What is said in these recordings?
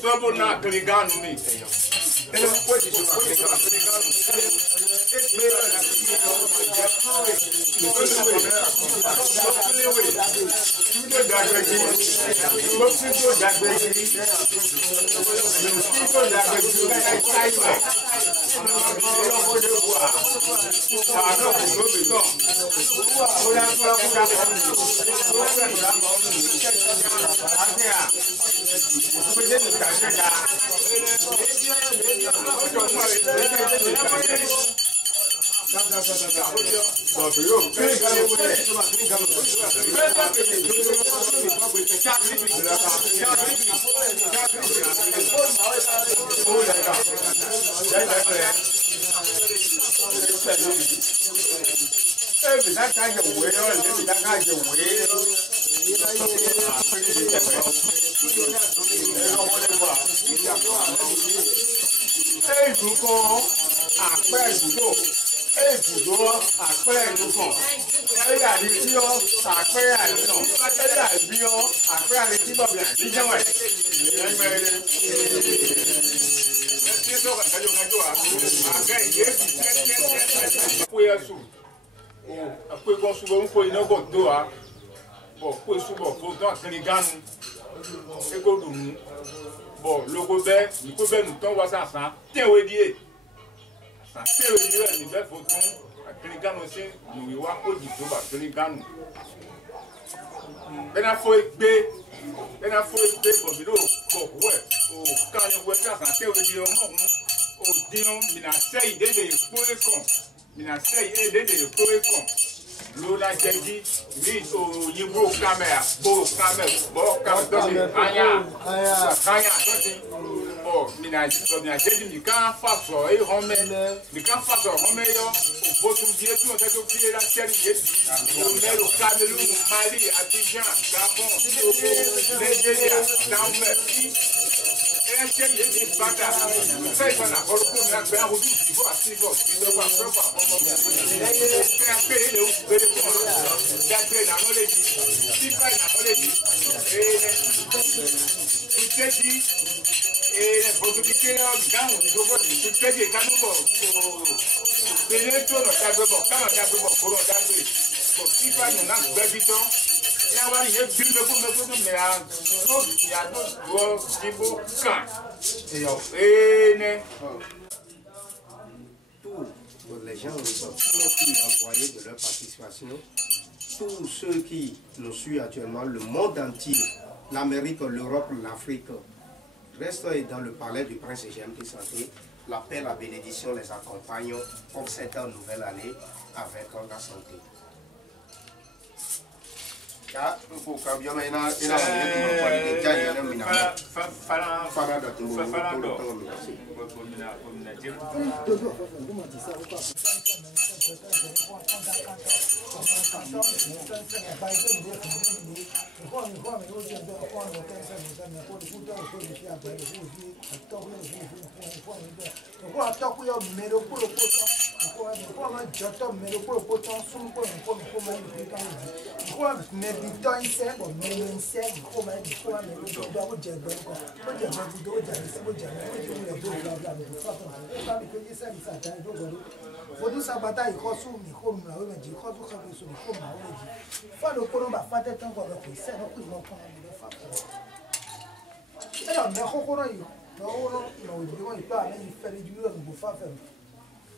Sobona Krigano me. Bon, le Robert, il faut bien nous tomber ça, ça, tiens, oui, dit, ça, c'est le lieu, il va faut qu'on, à Télégan aussi, nous y voit au diplôme à Télégan. Ben a faut aider, bon, bilo, pour ouais, au quand on voit ça, c'est le lieu, au dion, il a essayé d'aider les poètes, il a essayé d'aider les poètes. Lola Jadi, lui au niveau caméra, beau caméra, bon caméra, aya, oh, mina Jadi, mi kan face et Romain, mi kan face Romain yo, au bout du tout on fait oublier la terre au mer au Cameroun, Mali, Abidjan, Gabon, Togo, Nigeria, Zambie. Et un tel est bata. Ça il va la pour la faire au bout, il faut assis, il doit faire les gens qui ont envoyé de leur participation, tous ceux qui nous suivent actuellement, le monde entier, l'Amérique, l'Europe, l'Afrique, restent dans le palais du Prince GMT Santé. La paix, la bénédiction les accompagne pour cette nouvelle année avec la santé.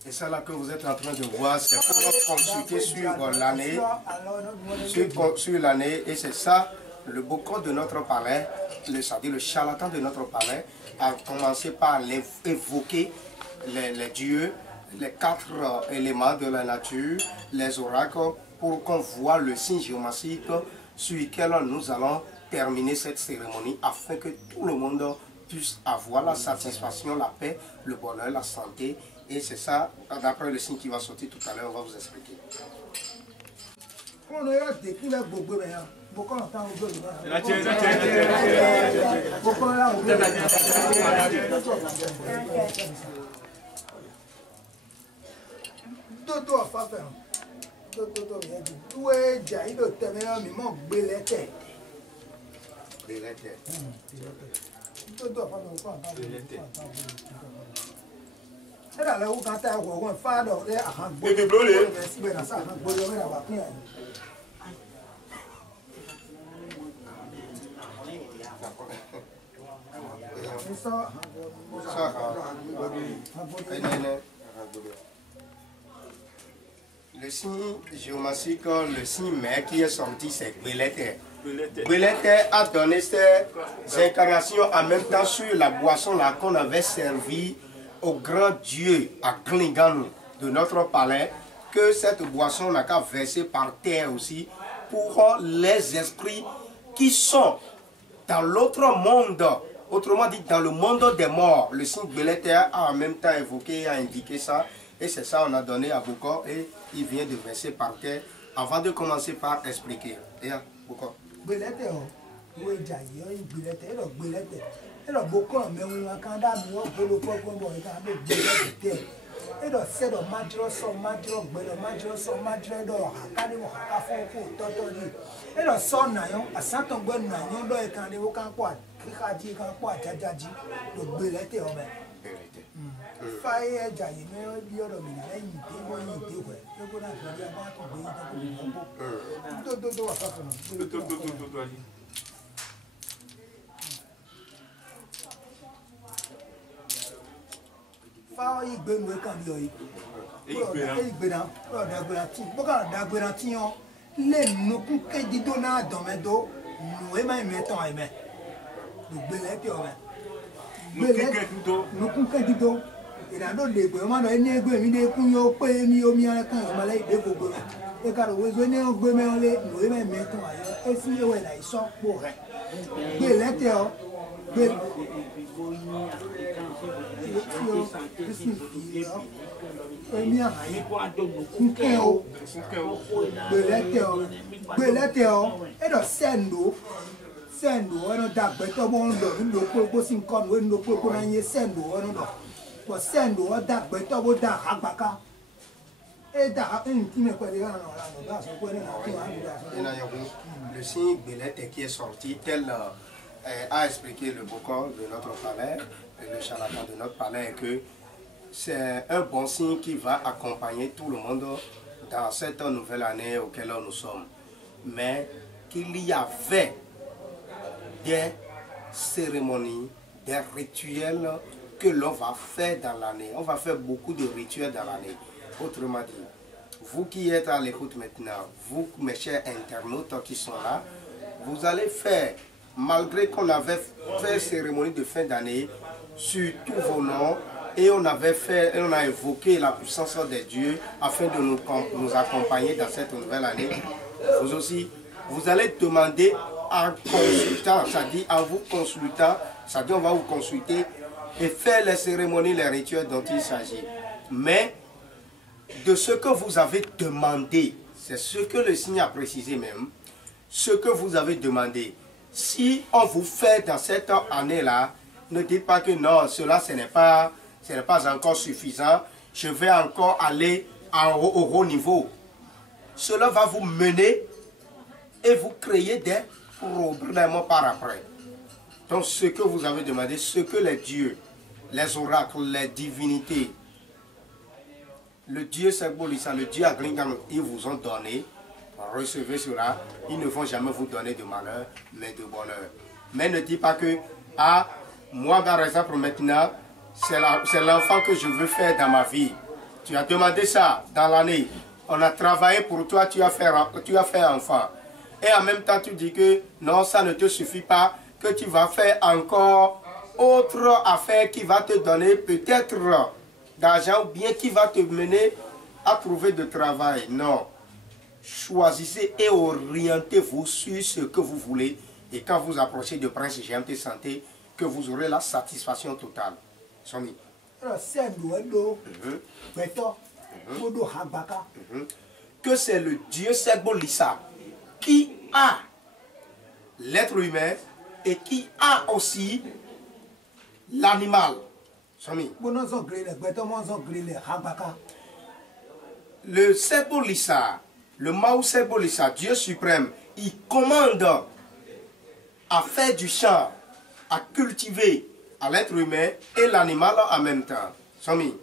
Et ça là que vous êtes en train de voir, c'est pour consulter sur l'année, sur l'année, et c'est ça, le bocon de notre palais, c'est-à-dire le charlatan de notre palais, a commencé par évoquer les dieux, les 4 éléments de la nature, les oracles, pour qu'on voit le signe géomatique sur lequel nous allons terminer cette cérémonie, afin que tout le monde puisse avoir la satisfaction, la paix, le bonheur, la santé. Et c'est ça, d'après le signe qui va sortir tout à l'heure, on va vous expliquer. Le signe géomatique, le signe mère qui est sorti, c'est Belete. Belete a donné ses incarnations en même temps sur la boisson là qu'on avait servi au grand Dieu à Klingan de notre palais, que cette boisson n'a qu'à verser par terre aussi pour les esprits qui sont dans l'autre monde, autrement dit dans le monde des morts. Le signe Belete a en même temps évoqué et a indiqué ça, et c'est ça on a donné à Boko, et il vient de verser par terre avant de commencer par expliquer. Et Boko. Belete le signe Belete qui est sorti, tel a expliqué le bocon de notre palais, le charlatan de notre palais, que c'est un bon signe qui va accompagner tout le monde dans cette nouvelle année auquel nous sommes. Mais qu'il y avait des cérémonies, des rituels que l'on va faire dans l'année. On va faire beaucoup de rituels dans l'année. Autrement dit, vous qui êtes à l'écoute maintenant, vous mes chers internautes qui sont là, vous allez faire, malgré qu'on avait fait cérémonie de fin d'année sur tous vos noms, et on a évoqué la puissance des dieux afin de nous accompagner dans cette nouvelle année. Vous aussi, vous allez demander en consultant, c'est-à-dire en vous consultant, c'est-à-dire on va vous consulter et faire les cérémonies, les rituels dont il s'agit. Mais de ce que vous avez demandé, c'est ce que le signe a précisé même, ce que vous avez demandé. Si on vous fait dans cette année-là, ne dites pas que non, cela ce n'est pas encore suffisant, je vais encore aller au haut niveau. Cela va vous mener et vous créer des problèmes par après. Donc ce que vous avez demandé, ce que les dieux, les oracles, les divinités, le Dieu Symbolisa, le Dieu Aglingan, ils vous ont donné, recevez cela, ils ne vont jamais vous donner de malheur, mais de bonheur. Mais ne dites pas que, moi par exemple maintenant, c'est l'enfant que je veux faire dans ma vie. Tu as demandé ça dans l'année. On a travaillé pour toi, tu as fait enfant. Et en même temps, tu dis que non, ça ne te suffit pas, que tu vas faire encore autre affaire qui va te donner peut-être d'argent ou bien qui va te mener à trouver de travail. Non. Choisissez et orientez-vous sur ce que vous voulez. Et quand vous approchez de Prince GMT Santé, que vous aurez la satisfaction totale. Somi. Que c'est le Dieu Segbo Lissa qui a l'être humain et qui a aussi l'animal. Somi. Le Segbo Lissa, le Mao Segbo Lissa, Dieu suprême, il commande à faire du champ, à cultiver à l'être humain et l'animal en même temps. Somi.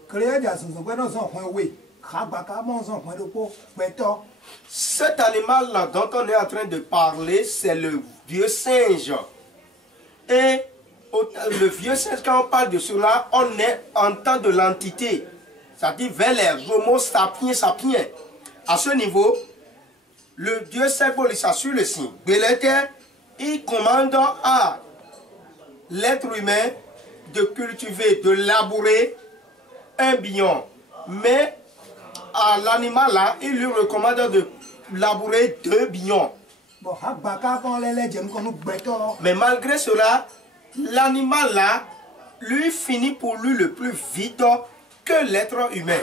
Cet animal-là dont on est en train de parler, c'est le vieux singe. Et le vieux singe, quand on parle de cela, on est en temps de l'entité. C'est-à-dire vers les homo sapiens sapiens. À ce niveau, le Dieu Segbolissa sur le signe Béléter, il commande à l'être humain de cultiver, de labourer un billon. Mais à l'animal là, il lui recommande de labourer 2 billons. Mais malgré cela, l'animal là, lui finit pour lui le plus vite que l'être humain.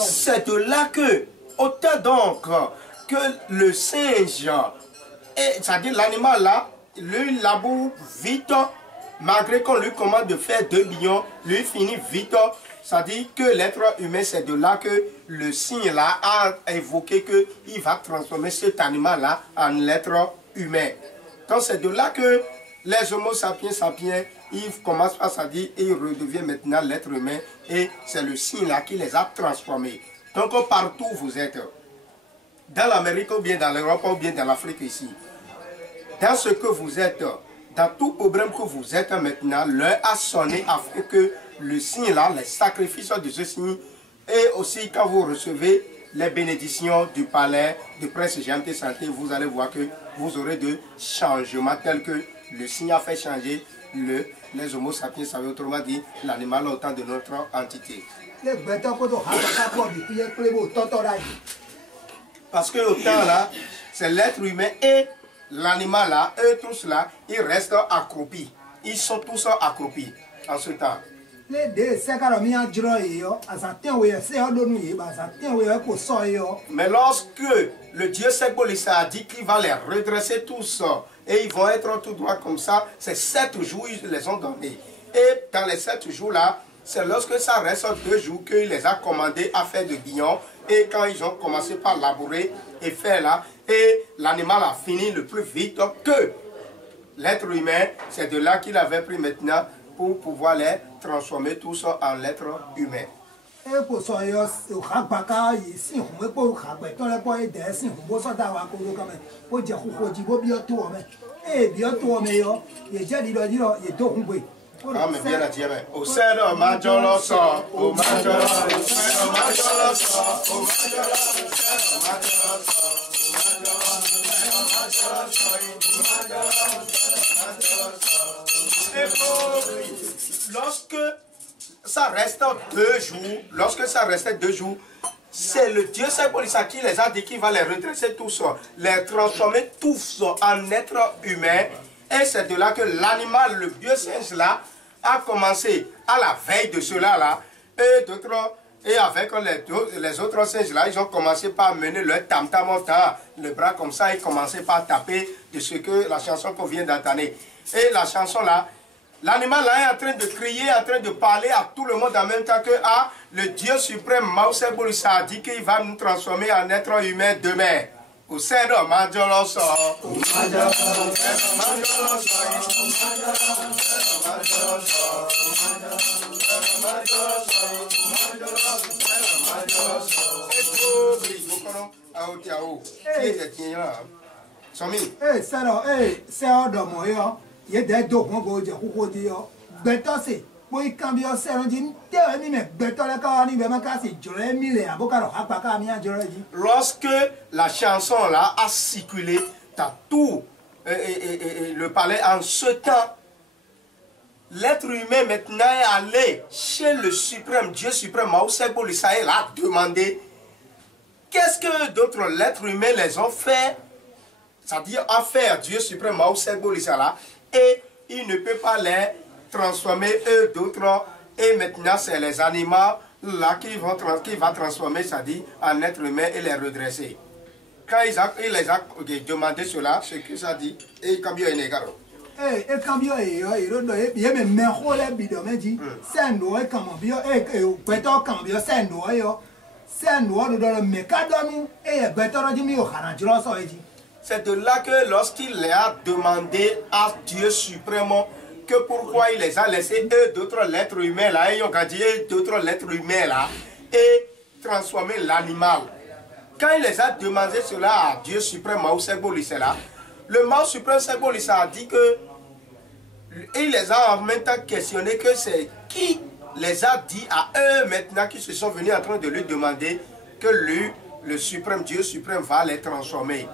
C'est de là que, autant donc que le singe, c'est-à-dire l'animal là, lui laboure vite, malgré qu'on lui commande de faire 2 millions, lui finit vite. C'est-à-dire que l'être humain, c'est de là que le signe là a évoqué qu'il va transformer cet animal là en être humain. Donc c'est de là que les homo sapiens sapiens, ils commencent à se dire, ils redeviennent maintenant l'être humain et c'est le signe là qui les a transformés. Donc partout où vous êtes, dans l'Amérique ou bien dans l'Europe ou bien dans l'Afrique ici, dans ce que vous êtes, dans tout problème que vous êtes maintenant, l'heure a sonné afin que le signe là, les sacrifices de ce signe, et aussi quand vous recevez les bénédictions du palais du Prince GMT Santé, vous allez voir que vous aurez de changements tels que le signe a fait changer les homo sapiens, ça veut autrement dire l'animal au temps de notre entité. Parce que au temps là, c'est l'être humain et l'animal là, eux tous là, ils restent accroupis. Ils sont tous accroupis en ce temps. Mais lorsque le Dieu Segbolissa a dit qu'il va les redresser tous et ils vont être tout droit comme ça, c'est 7 jours ils les ont donnés. Et dans les 7 jours là, c'est lorsque ça reste 2 jours qu'il les a commandés à faire de billons. Et quand ils ont commencé par labourer et faire là, et l'animal a fini le plus vite que l'être humain, c'est de là qu'il avait pris maintenant pour pouvoir les transformer tous en l'être humain. Ah, mais bien à dire, au sein de Majoloso, au Majoloso, lorsque ça reste 2 jours, c'est le Dieu Segbolissa qui les a dit qu'il va les redresser tous, les transformer tous en êtres humains. Et c'est de là que l'animal, le vieux singe là, a commencé à la veille de cela là, et avec les autres singes là, ils ont commencé par mener leur tam-tam au temps, le bras comme ça, ils commençaient par taper de ce que la chanson qu'on vient d'entendre. Et la chanson là, l'animal là est en train de crier, en train de parler à tout le monde en même temps que le Dieu suprême, Mao Segbolissa a dit qu'il va nous transformer en être humain demain. Au sein de Majoloso, Somi. C'est un de moi. Il y a des deux qu'on va dire. Betosé. Oui, quand bien c'est on dit, lorsque la chanson là a circulé dans tout le palais en ce temps, l'être humain maintenant est allé chez le suprême, Dieu suprême, Mao Sebo l'Israël a demandé qu'est-ce que d'autres l'être humain les ont fait, c'est-à-dire à faire Dieu suprême, Mao Sebo l'Israël, et il ne peut pas les transformer eux d'autres, et maintenant c'est les animaux là qui vont transformer, c'est-à-dire en être humain et les redresser. Quand il les a demandé cela, ce que ça dit, et combien il est égal. Et combien il y a même un bidon, c'est un noir comme bien, et peut-être combien c'est un noir de le mécadon et better du mieux, c'est de là que lorsqu'il a demandé à Dieu suprême que pourquoi il les a laissés eux d'autres lettres humaines là, et ils ont dit d'autres lettres humaines là, et transformer l'animal. Quand il les a demandé cela à Dieu suprême, Mao Sebo là, le Mao suprême Sebo a dit que, il les a en même temps questionné que c'est qui les a dit à eux maintenant qui se sont venus en train de lui demander que lui, le suprême Dieu suprême va les transformer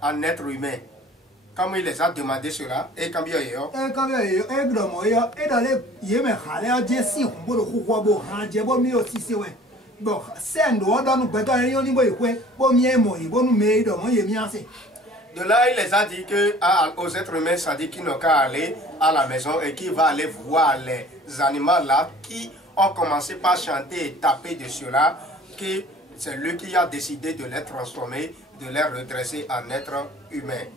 en être humain. Comme il les a demandé cela, et quand il y a de là, il les a dit que aux êtres humains, ça dit qu'ils n'ont qu'à aller à la maison et qu'il va aller voir les animaux là qui ont commencé par chanter et taper dessus là, que c'est lui qui a décidé de les transformer, de les redresser en être humain.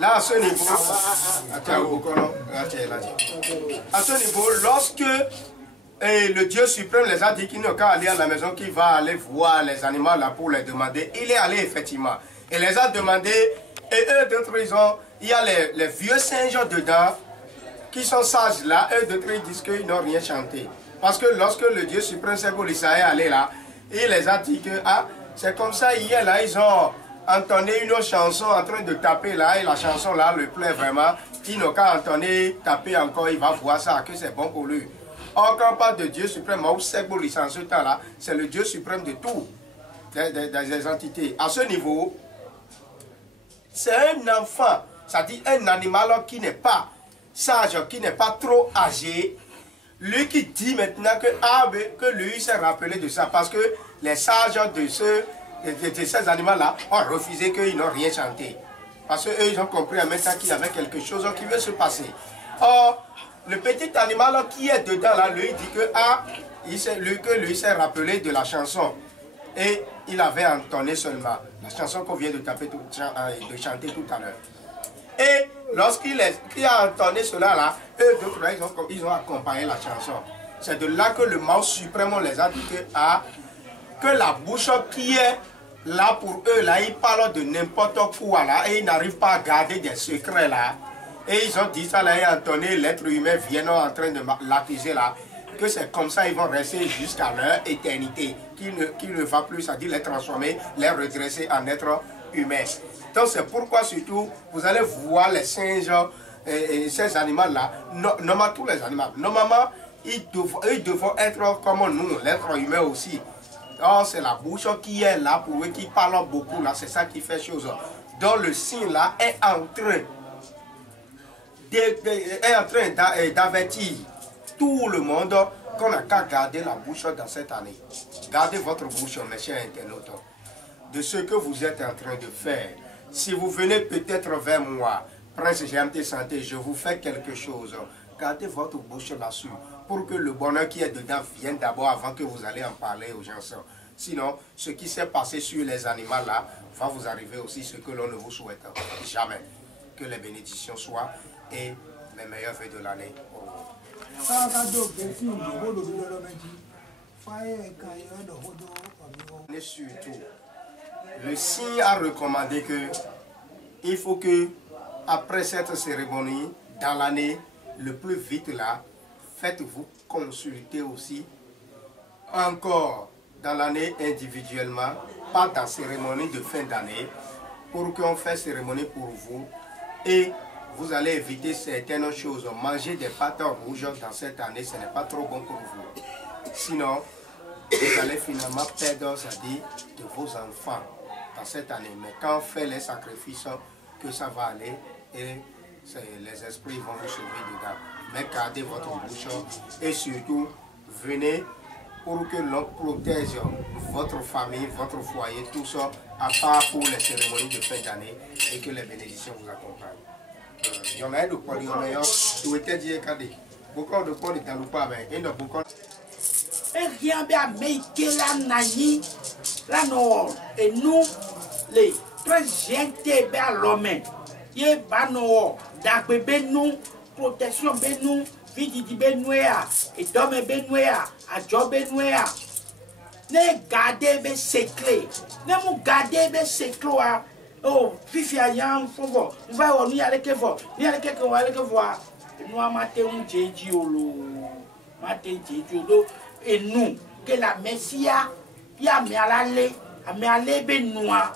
Là, à ce niveau, lorsque le Dieu suprême les a dit qu'il n'a qu'à aller à la maison, qu'il va aller voir les animaux là pour les demander, il est allé effectivement. Il les a demandé, et eux d'autres, il y a les vieux singes dedans, qui sont sages là, eux d'autres ils disent qu'ils n'ont rien chanté. Parce que lorsque le Dieu suprême Sebo l'Israël est allé là, il les a dit que c'est comme ça hier là, ils ont entonné une chanson en train de taper là, et la chanson là le plaît vraiment. Il n'a qu'à entonner, taper encore, il va voir ça, que c'est bon pour lui. Or, quand on parle de Dieu suprême, Mao Sebo l'Israël en ce temps-là, c'est le Dieu suprême de tout, des entités. À ce niveau, c'est un enfant, c'est-à-dire un animal qui n'est pas sage, qui n'est pas trop âgé, lui qui dit maintenant que lui s'est rappelé de ça, parce que les sages de ces animaux-là ont refusé qu'ils n'ont rien chanté. Parce qu'eux, ils ont compris en même temps qu'il y avait quelque chose qui veut se passer. Or, le petit animal qui est dedans, là, lui dit que lui s'est rappelé de la chanson. Et il avait entonné seulement la chanson qu'on vient de chanter tout à l'heure. Et lorsqu'il a entonné cela là, eux d'autres là, ils ont accompagné la chanson. C'est de là que le Mao suprême on les a dit que la bouche qui est là pour eux là, ils parlent de n'importe quoi là et ils n'arrivent pas à garder des secrets là. Et ils ont dit ça là et entonné, l'être humain vient en train de l'accuser là, que c'est comme ça ils vont rester jusqu'à leur éternité, qu'il ne va plus, c'est-à-dire les transformer, les redresser en être humain. Donc c'est pourquoi surtout vous allez voir les singes et ces animaux-là, normalement tous les animaux, normalement ils devront être comme nous, l'être humain aussi. Or c'est la bouche qui est là pour eux, qui parle beaucoup là, c'est ça qui fait chose. Donc le signe là est en train d'avertir tout le monde qu'on n'a qu'à garder la bouche dans cette année. Gardez votre bouche, mes chers internautes, de ce que vous êtes en train de faire. Si vous venez peut-être vers moi, Prince GMT Santé, je vous fais quelque chose. Gardez votre bouche là-dessus pour que le bonheur qui est dedans vienne d'abord avant que vous allez en parler aux gens. Sinon, ce qui s'est passé sur les animaux là, va vous arriver aussi ce que l'on ne vous souhaite jamais. Que les bénédictions soient et les meilleurs vœux de l'année pour vous. Et surtout, le signe a recommandé que il faut que, après cette cérémonie, dans l'année, le plus vite là, faites-vous consulter aussi encore dans l'année individuellement, pas dans cérémonie de fin d'année, pour qu'on fasse cérémonie pour vous et vous allez éviter certaines choses. Manger des pâtes rouges dans cette année, ce n'est pas trop bon pour vous. Sinon, vous allez finalement perdre, c'est-à-dire de vos enfants dans cette année. Mais quand on fait les sacrifices, que ça va aller et les esprits vont vous sauver dedans. Mais gardez votre bouche et surtout, venez pour que l'on protège votre famille, votre foyer, tout ça, à part pour les cérémonies de fin d'année et que les bénédictions vous accompagnent. Il y en a un de quoi, il y en a un qui était dit qu'adé. Beaucoup de quoi, il y a pas, mais il y a beaucoup. Et rien bien, mais que la nani, la noire, et nous, les présidents, bien l'homme, il y a pas noire, d'accueil, nous, protection, nous, vididi, benouéa, et d'homme, benouéa, à job, benouéa. Ne gardez mes secrets, ne vous gardez mes secrets. Oh, fifi a yan, faut voir. On va voir, ni aller que voir, ni aller que voir, aller que voir. Nous avons maté un djédiolo, maté djédiolo, et nous, que la Messia, il y a mis à l'aller, à mis à l'aller, noir.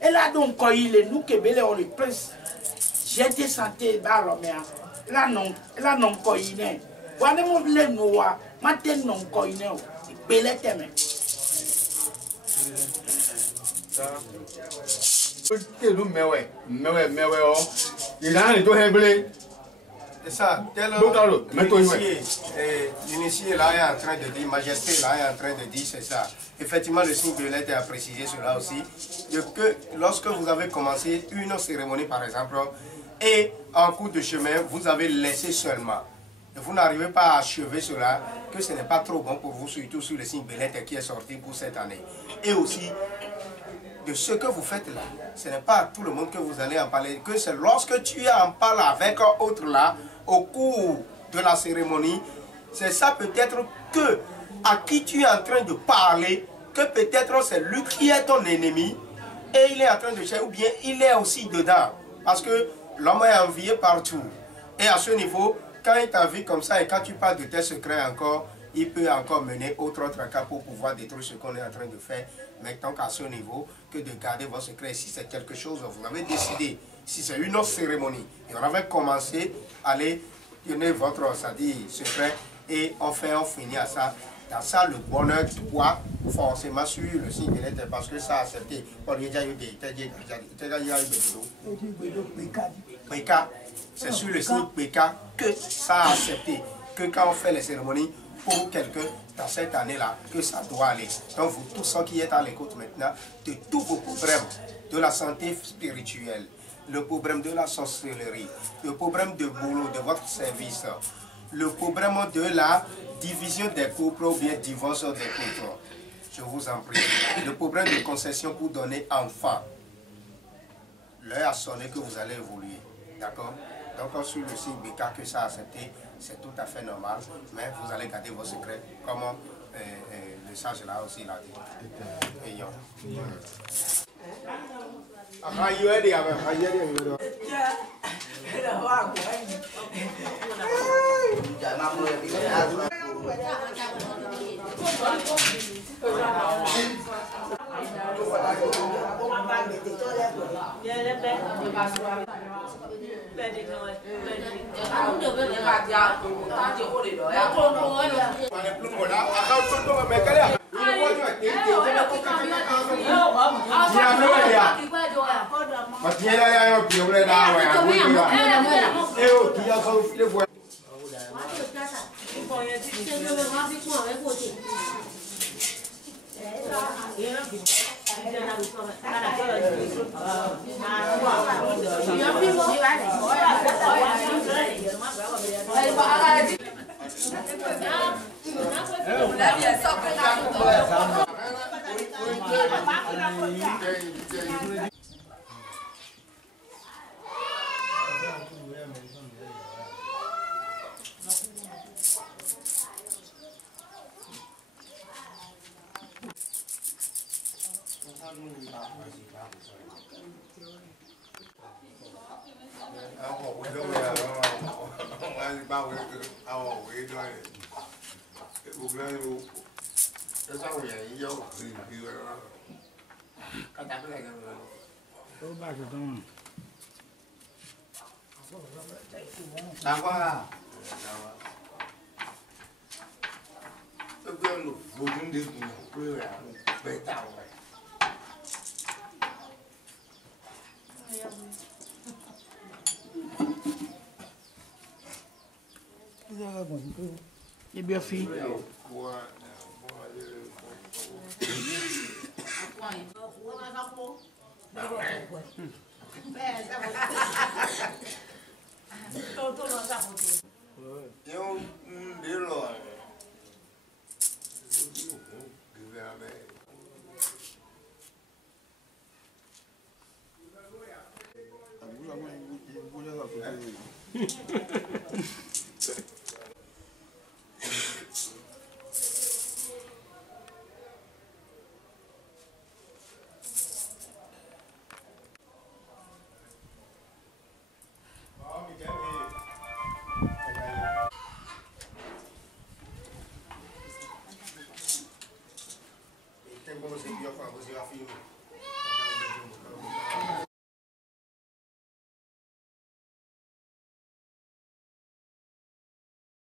Et là, donc, quand il est nous, que belé, on le prince, j'ai été santé, bah, là, non, quand il est. Voilà, mon blé noir, maté, non, quand il est, belé, t'aimes. C'est ça, l'initié là est en train de dire, Majesté là est en train de dire, c'est ça. Effectivement, le signe de lettre a précisé cela aussi, que lorsque vous avez commencé une cérémonie par exemple, et en cours de chemin, vous avez laissé seulement, et vous n'arrivez pas à achever cela, que ce n'est pas trop bon pour vous, surtout sur le signe de lettre qui est sorti pour cette année. Et aussi, de ce que vous faites là, ce n'est pas à tout le monde que vous allez en parler, que c'est lorsque tu en parles avec un autre là, au cours de la cérémonie, c'est ça peut-être que à qui tu es en train de parler, que peut-être c'est lui qui est ton ennemi, et il est en train de chercher, ou bien il est aussi dedans, parce que l'homme est envié partout. Et à ce niveau, quand il t'envie comme ça, et quand tu parles de tes secrets encore, il peut encore mener autre cas pour pouvoir détruire ce qu'on est en train de faire. Mais tant qu'à ce niveau, que de garder vos secrets, si c'est quelque chose, vous avez décidé, si c'est une autre cérémonie, et on avait commencé à aller donner votre secret, et on finit à ça. Dans ça, le bonheur doit forcément suivre le signe de l'être, parce que ça a accepté. C'est sur le signe PK que ça a accepté, que quand on fait les cérémonies, pour quelqu'un dans cette année-là, que ça doit aller. Donc vous tous ceux qui êtes à l'écoute maintenant, de tous vos problèmes, de la santé spirituelle, le problème de la sorcellerie, le problème de boulot, de votre service, le problème de la division des couples ou bien divorce des couples, je vous en prie, le problème de concession pour donner enfant, l'heure a sonné que vous allez évoluer, d'accord? Donc sur le signe BK que ça a accepté, c'est tout à fait normal, mais vous allez garder vos secrets, comme le sage là aussi l'a dit. Et Et bien fait.